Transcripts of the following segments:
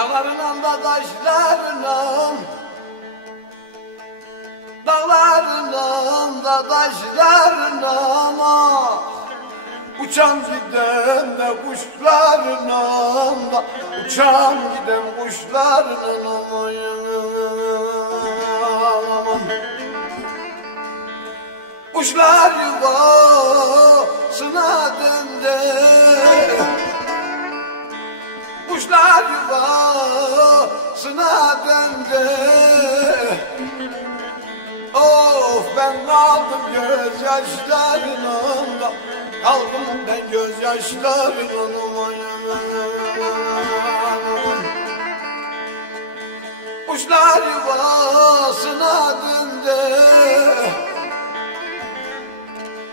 Dağlarından da taşlarından, dağlarından da taşlarından, ah, uçan giden de kuşlarından da, uçan giden kuşlarından aman. Kuşlar yuvasına döndü, kuşlar yuvasına döndü. Of ben kaldım gözyaşlarında, kaldım ben gözyaşlarında. Kuşlar yuvasına döndü.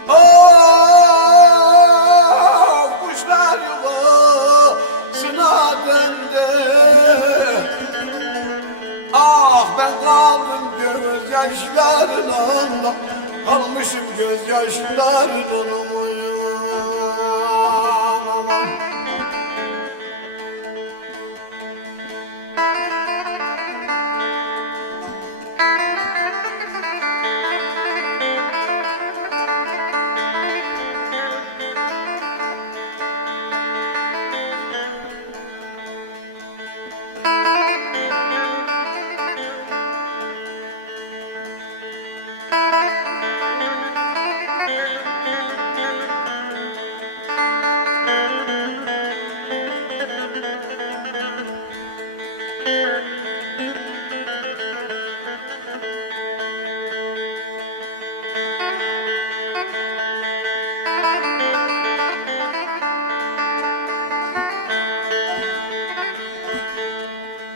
Oh, kuşlar yuvasına döndü. Ah ben kaldım gözyaşlarında, kalmışım gözyaşlarında.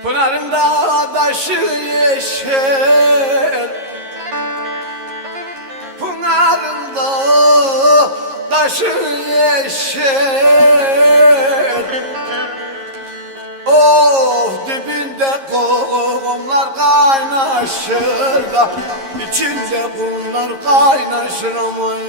Pınarında taşı yeşil, pınarında taşı yeşil. Oh dibinde kumlar kaynaşır da, içinde kumlar kaynaşır aman.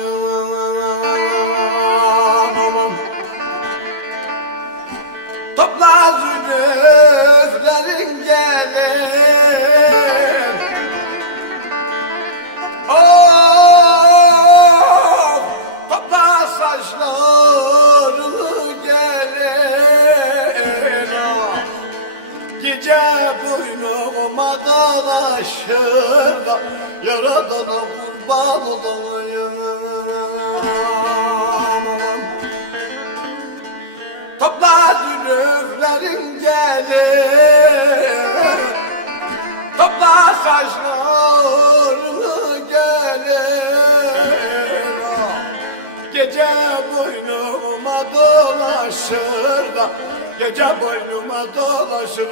Topla zülüflerin gelin, oh, topla saçlarını gelin, oh, gece boynuma dolaşır da, Yaradan'a kurban olayım. Topla zülüflerin gelin, topla saçlarını gelin, oh, gece boynuma dolaşır da, gece boynuma dolaşır.